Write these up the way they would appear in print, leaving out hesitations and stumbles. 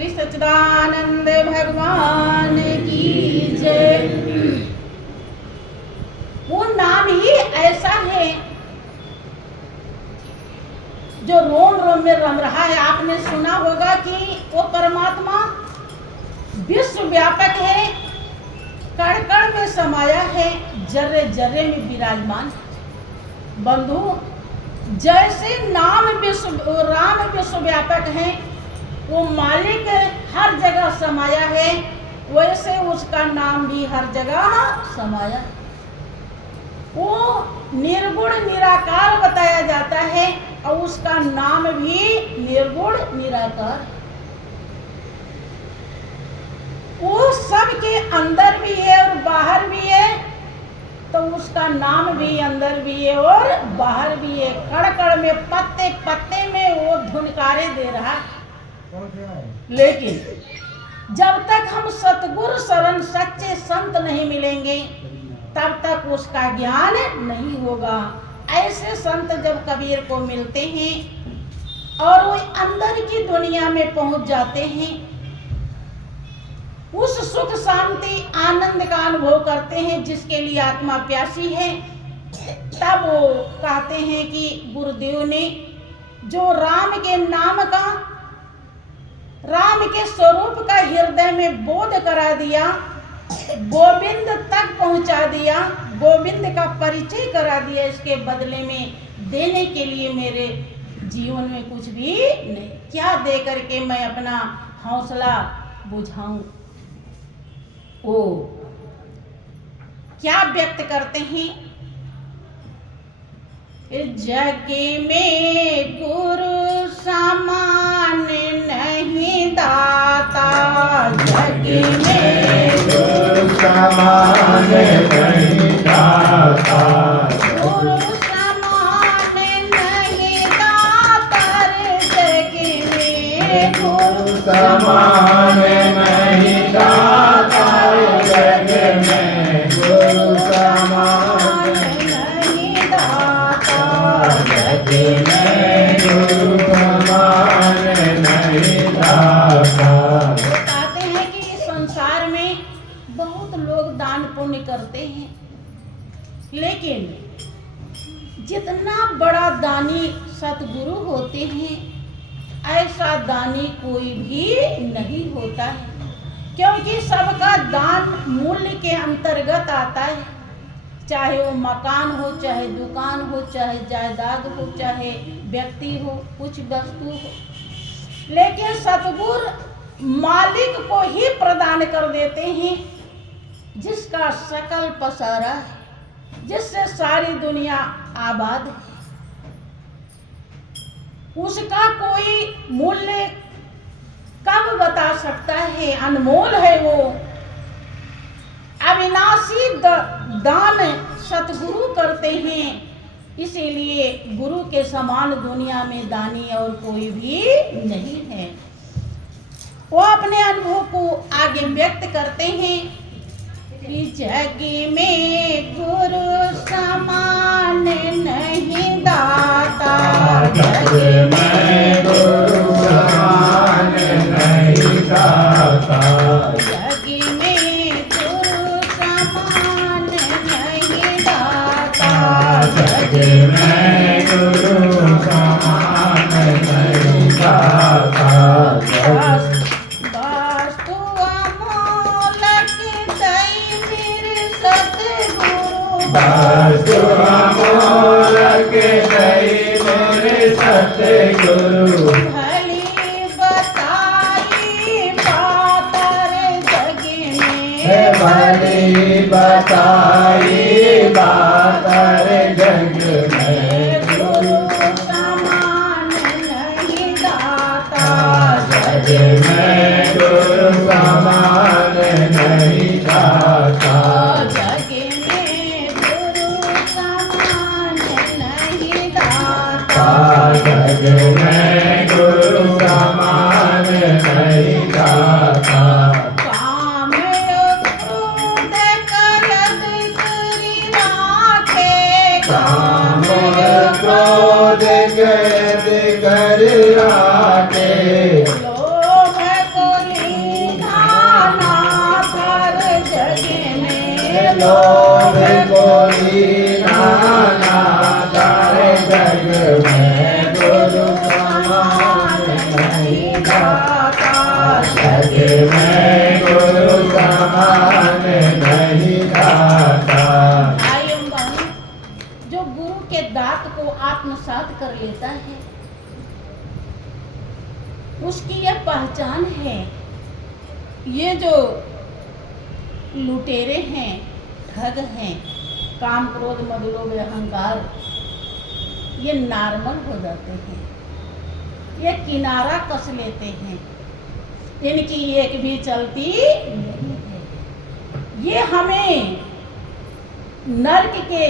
श्री सच्चिदानंद भगवान की जय। वो नाम ही ऐसा है जो रोम रोम में रम रहा है। आपने सुना होगा कि वो परमात्मा विश्व व्यापक है, कण कण में समाया है, जर्रे जर्रे में विराजमान। बंधु, जैसे राम विश्व व्यापक है, वो मालिक हर जगह समाया है, वैसे उसका नाम भी हर जगह समाया है। वो निर्गुण निराकार बताया जाता है और उसका नाम भी निर्गुण निराकार। वो सबके अंदर भी है और बाहर भी है, तो उसका नाम भी अंदर भी है और बाहर भी है। कण कण में, पत्ते पत्ते में वो धुनकारे दे रहा है। लेकिन जब तक हम सतगुरु शरण सच्चे संत नहीं मिलेंगे, तब तक उसका ज्ञान नहीं होगा। ऐसे संत जब कबीर को मिलते हैं और वो अंदर की दुनिया में पहुंच जाते हैं, उस सुख शांति आनंद का अनुभव करते हैं जिसके लिए आत्मा प्यासी है, तब वो कहते हैं कि गुरुदेव ने जो राम के नाम का, राम के स्वरूप का हृदय में बोध करा दिया, गोविंद तक पहुंचा दिया, गोविंद का परिचय करा दिया, इसके बदले में देने के लिए मेरे जीवन में कुछ भी नहीं। क्या दे करके मैं अपना हौसला बुझाऊं? वो क्या व्यक्त करते हैं? जग में गुरु समान नहीं दाता, जग में गुरु समान नहीं दाता, गुरु समान नहीं दाता, जग में गुरु समान नहीं दाता, जग में गुरु समान नहीं दाता, जग में गुरु समान नहीं दाता। कहते हैं कि इस संसार में बहुत लोग दान पुण्य करते हैं, लेकिन जितना बड़ा दानी सतगुरु होते हैं, ऐसा दानी कोई भी नहीं होता है, क्योंकि सबका दान मूल्य के अंतर्गत आता है। चाहे वो मकान हो, चाहे दुकान हो, चाहे जायदाद हो, चाहे व्यक्ति हो, कुछ वस्तु हो, लेकिन सतगुरु मालिक को ही प्रदान कर देते हैं जिसका सकल पसारा है, जिससे सारी दुनिया आबाद है। उसका कोई मूल्य कब बता सकता है? अनमोल है वो। अविनाशी दान सतगुरु करते हैं, इसीलिए गुरु के समान दुनिया में दानी और कोई भी नहीं है। वो अपने अनुभव को आगे व्यक्त करते हैं कि जग में गुरु समान नहीं दाता, जग में गुरु समान नहीं दाता, जग में गुरु समान नहीं दाता, जग में गुरु समान नहीं दाता। वास्तु अमोलक दई मेरे सतगुरु, वास्तु अमोलक दई मेरे सतगुरु, भली बताई बात जग में, भली बताई बात जग में, गुरु समान नहीं दाता, जग में गुरु समान नहीं दाता, जग में गुरु समान नहीं दाता, जग में गुरु समान नहीं दाता। काम क्रोध करद करी राखे, काम क्रोध करद कर राखे, लोभ को लोभ कोई ना नाता, जग में गुरु समान नहीं दाता, जग में गुरु समान नहीं दाता। जो गुरु के दात को आत्मसात कर लेता है, उसकी यह पहचान है। ये जो लुटेरे हैं, ठग हैं, काम क्रोध मद लोभ अहंकार, ये नॉर्मल हो जाते हैं, ये किनारा कस लेते हैं, इनकी एक भी चलती नहीं है। ये हमें नर्क के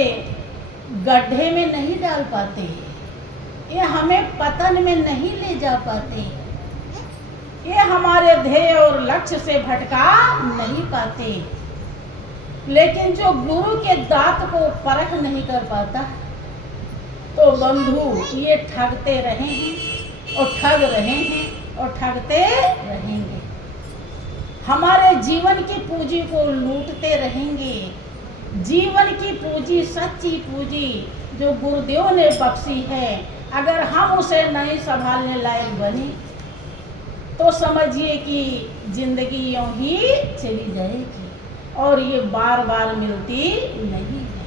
गड्ढे में नहीं डाल पाते, ये हमें पतन में नहीं ले जा पाते, ये हमारे ध्येय और लक्ष्य से भटका नहीं पाते। लेकिन जो गुरु के दात को परख नहीं कर पाता, तो बंधु ये ठगते रहे हैं और ठग रहे हैं और ठगते रहेंगे। हमारे जीवन की पूंजी को लूटते रहेंगे। जीवन की पूंजी, सच्ची पूंजी जो गुरुदेव ने बख्शी है, अगर हम उसे नहीं संभालने लायक बने तो समझिए कि जिंदगी यूं ही चली जाएगी और ये बार बार मिलती नहीं है।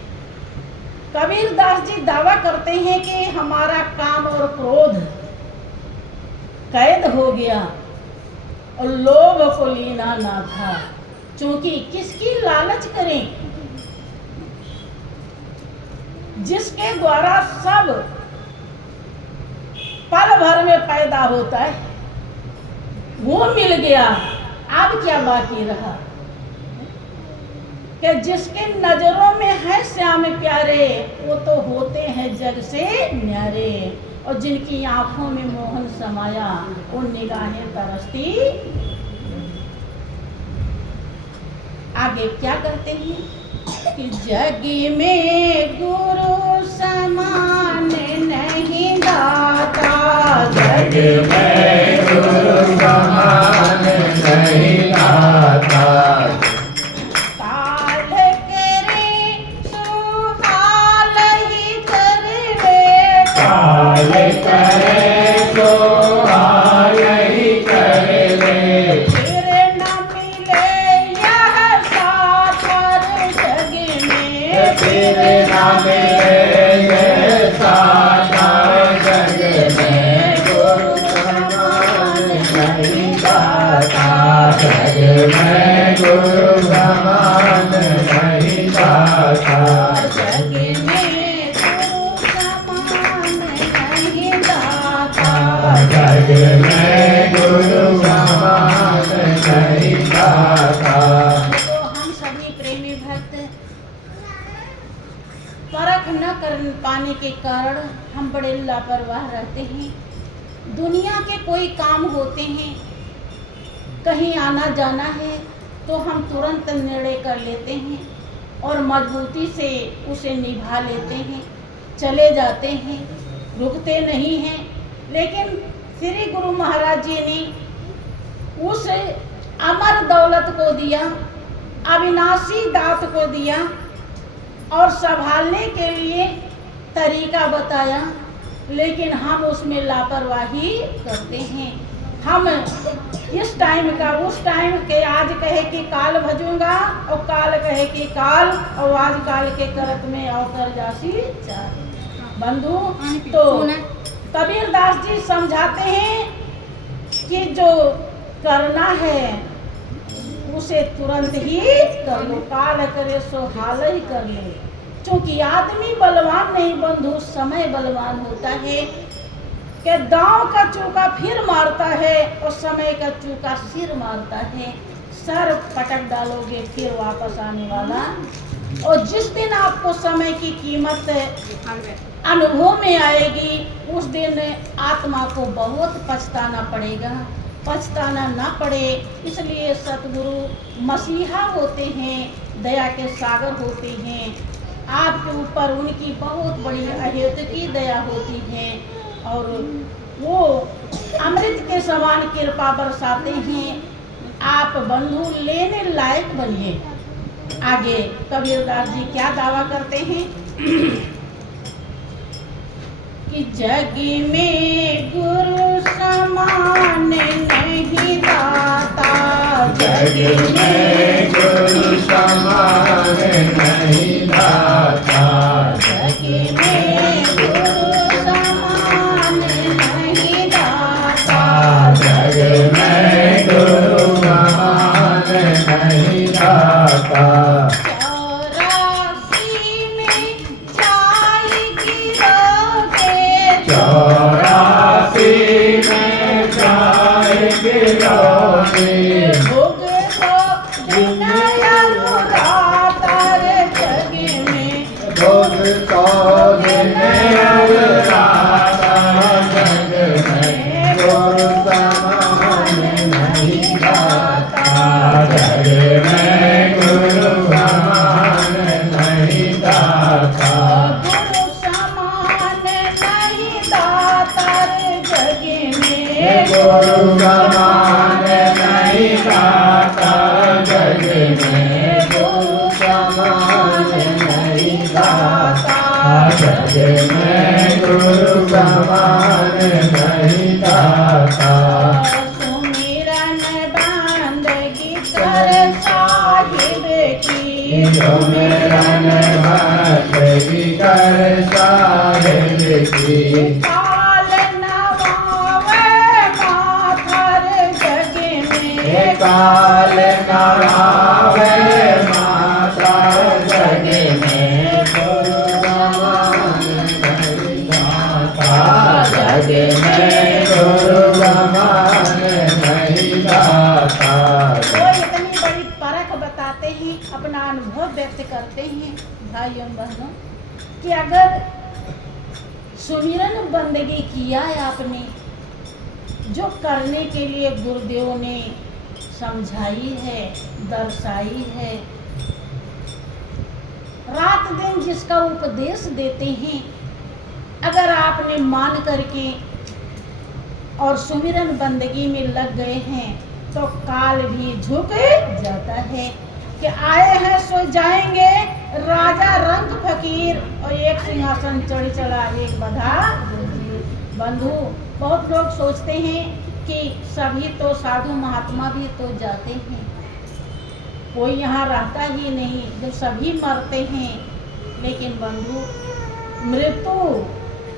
कबीर दास जी दावा करते हैं कि हमारा काम और क्रोध कैद हो गया और लोभ को लीना ना था, क्योंकि किसकी लालच करें, जिसके द्वारा सब पल भर में पैदा होता है, वो मिल गया। अब क्या बाकी रहा कि जिसके नजरों में है श्याम प्यारे, वो तो होते हैं जग से न्यारे, और जिनकी आंखों में मोहन समाया, वो निगाहें तरसती। आगे क्या करते हैं कि जग में गुरु समान नहीं दाता, जग में गुरु समान नहीं दाता, काल करे सुहाल ही करे, काल करे तो हाल ही करे ले, फिर न मिले यह साथर जग में, फिर न मिले ये साथा जग में, गुरु समान नहीं दाता, जग में गुरु समान नहीं दाता, जग में गुरु समान नहीं दाता। जग में गुरु समान नहीं दाता। तो हम सभी प्रेमी भक्त परख न कर पाने के कारण हम बड़े लापरवाह रहते हैं। दुनिया के कोई काम होते हैं, कहीं आना जाना है, तो हम तुरंत निर्णय कर लेते हैं और मजबूती से उसे निभा लेते हैं, चले जाते हैं, रुकते नहीं हैं। लेकिन श्री गुरु महाराज जी ने उस अमर दौलत को दिया, अविनाशी दात को दिया और संभालने के लिए तरीका बताया, लेकिन हम उसमें लापरवाही करते हैं। हम इस टाइम का उस टाइम के आज कहे कि काल भजूंगा और काल कहे कि काल, और आज काल के करत में अवतर जासी चार। बंधु, तो कबीर दास जी समझाते हैं कि जो करना है उसे तुरंत ही कर लो, काल करे सो हाल ही कर ले। क्योंकि आदमी बलवान नहीं बंधु, समय बलवान होता है कि दांव का चूका फिर मारता है और समय का चूका सिर मारता है। सर पटक डालोगे फिर वापस आने वाला। और जिस दिन आपको समय की कीमत अनुभव में आएगी, उस दिन आत्मा को बहुत पछताना पड़ेगा। पछताना ना पड़े इसलिए सतगुरु मसीहा होते हैं, दया के सागर होते हैं। आपके ऊपर उनकी बहुत बड़ी अहेतुकी दया होती है और वो अमृत के समान कृपा बरसाते हैं। आप बंधु लेने लायक बनिए, आगे कबीरदास जी क्या दावा करते हैं कि जग में गुरु समान नहीं दाता, जग में गुरु समान नहीं दाता, जग में गुरु समान नहीं दाता, जग में गुरु समान नहीं दाता। 84 में जाए गिरोगे, भोग तो विनय दाता रे जग में, भोग तो विनय दाता जग में, गुरु समान नहीं दाता, जग में गुरु समान नहीं दाता, गुरु समान नहीं दाता रे जग में, गुरु समान नहीं दाता जग में, गुरु समान नहीं दाता जग में, गुरु समान नहीं दाता। सुमिरन बंदगी कर साहिब की, सुमिरन बंदगी कर साहिब की, काल नवावे माथा रे जग में, काल नवावे माता जग में, गुरु समान नहीं दाता जग में, गुरु समान नहीं दाता। वो इतनी बड़ी परख बताते हैं, अपना अनुभव व्यक्त करते हैं भाइयों बहनों कि अगर सुमिरन बंदगी किया है आपने, जो करने के लिए गुरुदेव ने समझाई है, दर्शाई है, रात दिन जिसका उपदेश देते हैं, अगर आपने मान करके और सुमिरन बंदगी में लग गए हैं तो काल भी झुक जाता है कि आए हैं सो जाएंगे, राजा रंग फकीर और एक सिंहासन चढ़ चला एक बधा बंधु। बहुत लोग सोचते हैं कि सभी तो साधु महात्मा भी तो जाते हैं, कोई यहाँ रहता ही नहीं, जब सभी मरते हैं। लेकिन बंधु, मृत्यु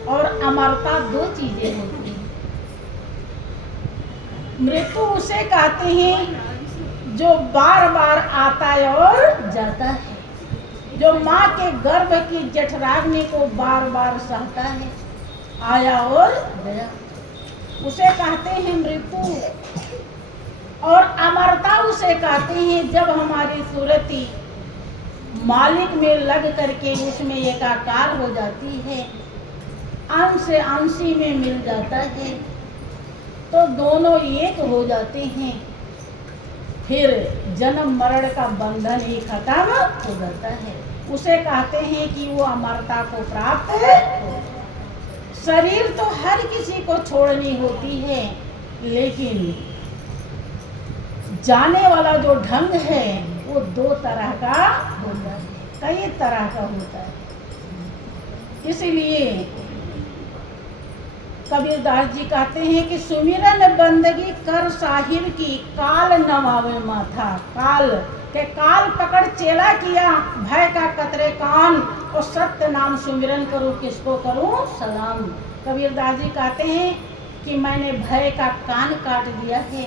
और अमरता दो चीजें होती हैं। मृत्यु उसे कहते हैं जो बार बार आता है और जाता है, जो माँ के गर्भ की जठराग्नि को बार बार सहता है, आया और गया, उसे कहते हैं मृत्यु। और अमरता उसे कहते हैं जब हमारी सुरति मालिक में लग करके उसमें एकाकार हो जाती है, अंश अंशी में मिल जाता है, तो दोनों एक हो जाते हैं, फिर जन्म मरण का बंधन ही खत्म हो जाता है। उसे कहते हैं कि वो अमरता को प्राप्त हो। शरीर तो हर किसी को छोड़नी होती है, लेकिन जाने वाला जो ढंग है वो दो तरह का होता है, कई तरह का होता है। इसीलिए कबीरदास जी कहते हैं कि सुमिरन बंदगी कर साहिब की, काल नवावे माथा। काल पकड़ चेला किया, भय का कतरे कान, और सत्य नाम सुमिरन करूं, किसको करूं सलाम। कबीरदास जी कहते हैं कि मैंने भय का कान काट दिया है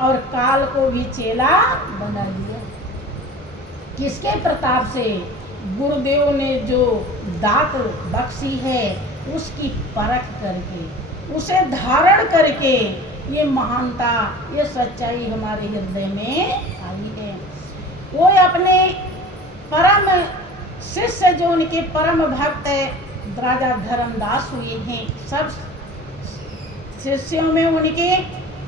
और काल को भी चेला बना दिया। किसके प्रताप से? गुरुदेव ने जो दात बख्शी है उसकी परख करके, उसे धारण करके ये महानता, ये सच्चाई हमारे हृदय में आई है। वो अपने परम शिष्य जो उनके परम भक्त राजा धर्मदास हुए हैं, सब शिष्यों में उनके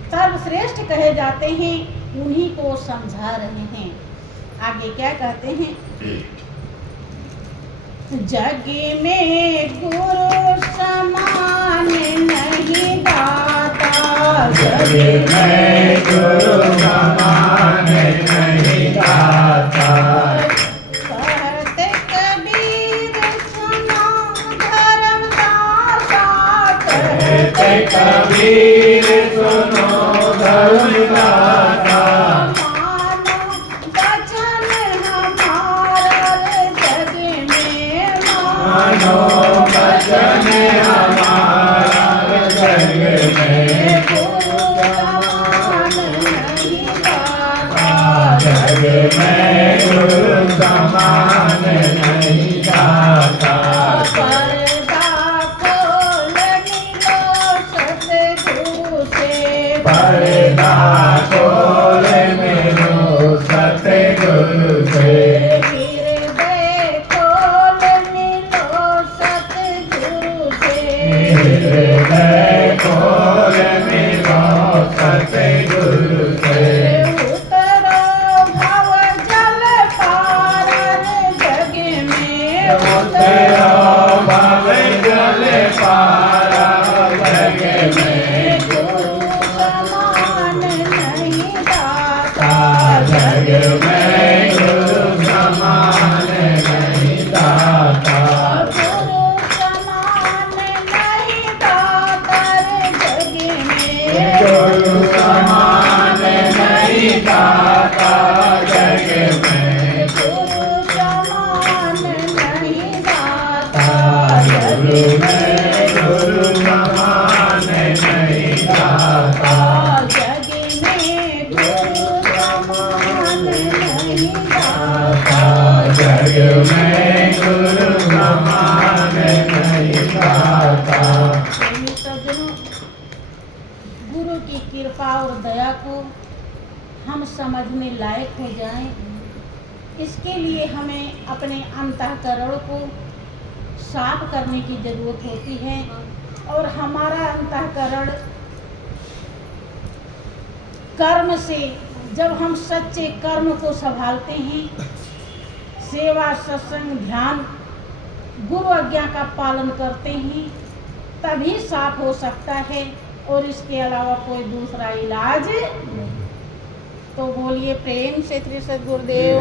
सर्वश्रेष्ठ कहे जाते हैं, उन्हीं को समझा रहे हैं। आगे क्या कहते हैं? जग में गुरु समान नहीं दाता, जग में गुरु समान नहीं दाता, कबीर सुनो धर्म गाथा मानो वचन हमारा रे जग में मानो वचन हमारा जग में गुरु समान नहीं दाता जग में गुरु समान नहीं दाता पर्दा खोल मिलो सतगुरु से पर्दा खोल मिलो सतगुरु से हृदय खोल मिलो सतगुरु से हृदय खोल मिलो सतगुरु से उतरो भव जल पार जग में उतरो भव जल पारा जग में गुरु समान नहीं दाता जग में गुरु समान नहीं दाता गुरु समान नहीं दाता जग में गुरु समान नहीं दाता जग में गुरु समान नहीं दाता गुरु में गुरु समान नहीं दाता जग में गुरु समान नहीं दाता जग में गुरु समान नहीं दाता प्रेमी सज्जनों, गुरु की कृपा और दया को हम समझने लायक हो जाएं, इसके लिए हमें अपने अंतःकरण को साफ करने की जरूरत होती है और हमारा अंतःकरण कर्म से, जब हम सच्चे कर्म को संभालते हैं, सेवा सत्संग ध्यान गुरु आज्ञा का पालन करते हैं, तभी साफ हो सकता है और इसके अलावा कोई दूसरा इलाज। तो बोलिए प्रेम से श्री सद्गुरुदेव